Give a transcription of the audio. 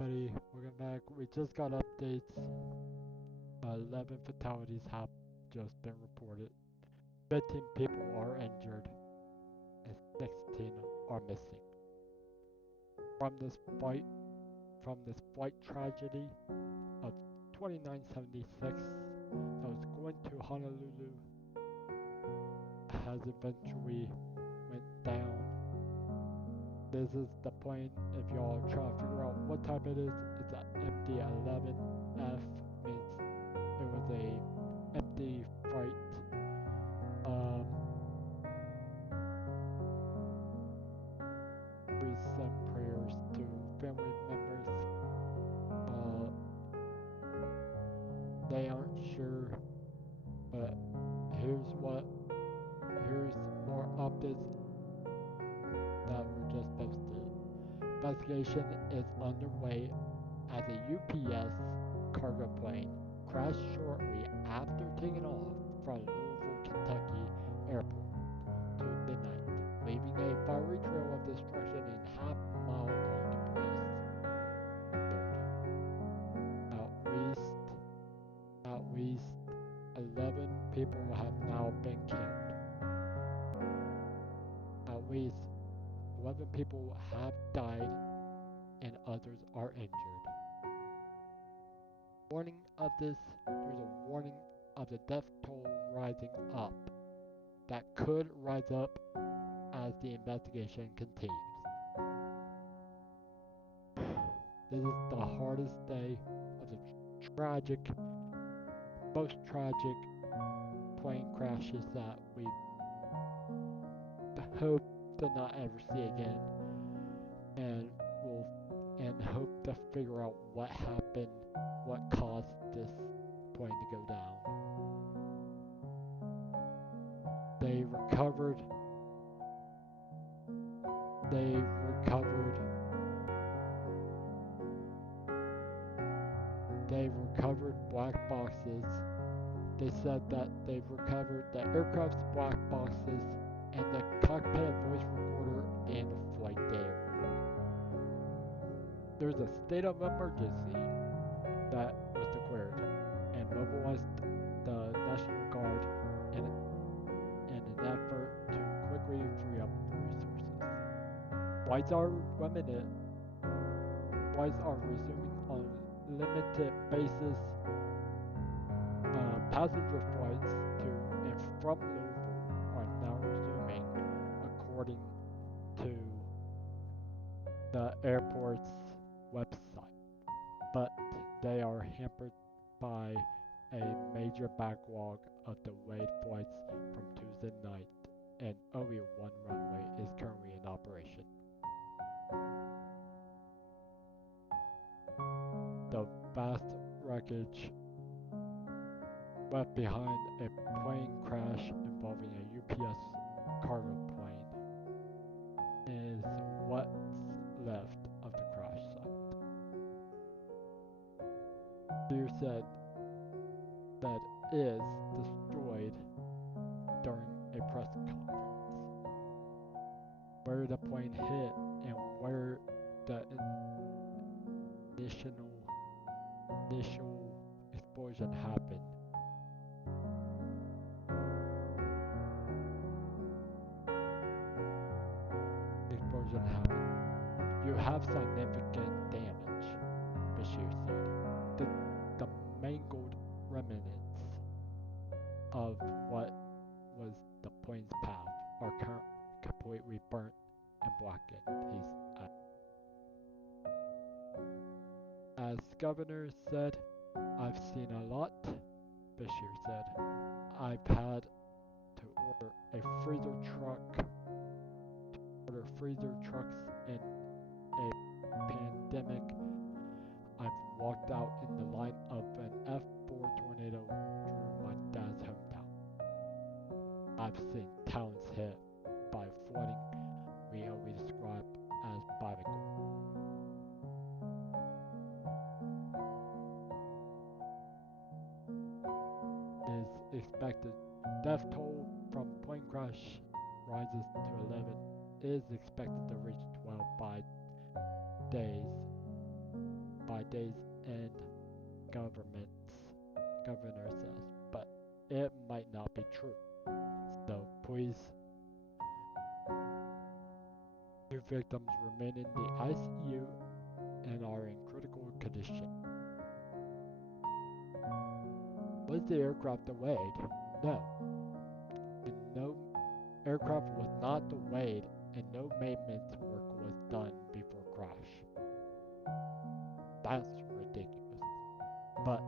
everybody, welcome back. We just got updates. 11 fatalities have just been reported. 15 people are injured and 16 are missing. From this flight tragedy of 2976 that was going to Honolulu has eventually went down. This is the plane. If y'all try to figure out what type it is, it's an MD-11F. Means it was a empty flight. We send prayers to family members. They aren't sure, but here's more updates that were just posted. Investigation is underway as a UPS cargo plane crashed shortly after taking off from Louisville, Kentucky airport Tuesday night, leaving a fiery trail of destruction and half-mile-long debris. At least 11 people have now been killed. At least 11 people have died and others are injured. Warning of this, there's a warning of the death toll rising up. That could rise up as the investigation continues. This is the hardest day of the most tragic plane crashes that we hope to not ever see again, and hope to figure out what happened, what caused this plane to go down. They recovered black boxes. They said that they've recovered the aircraft's black boxes and the cockpit voice recorder and flight data. There's a state of emergency that was declared and mobilized the National Guard in an effort to quickly free up resources. Flights are resuming on limited basis. Passenger flights to and from Louisville are now resuming, according to the airport's website, but they are hampered by a major backlog of delayed flights from Tuesday night, and only one runway is currently in operation. The vast wreckage left behind a plane crash involving a UPS cargo plane is what's left of the crash site. Deere said that is destroyed during a press conference. Where the plane hit and where the initial explosion happened. You have significant damage, Bashir said. The mangled remnants of what was the plane's path are completely burnt and blackened, he said. As governor said, I've seen a lot, Bashir said. I've had to order freezer trucks in a pandemic. I've walked out in the line of an F4 tornado through my dad's hometown. I've seen towns hit by flooding we describe as biblical. Is expected. Death toll from plane crash rises to 11. Is expected to reach 12 by days days and government's governor says, but it might not be true. So please, two victims remain in the ICU and are in critical condition. Was the aircraft delayed? No. And no aircraft was not delayed and no maintenance work was done before crash. That's ridiculous. But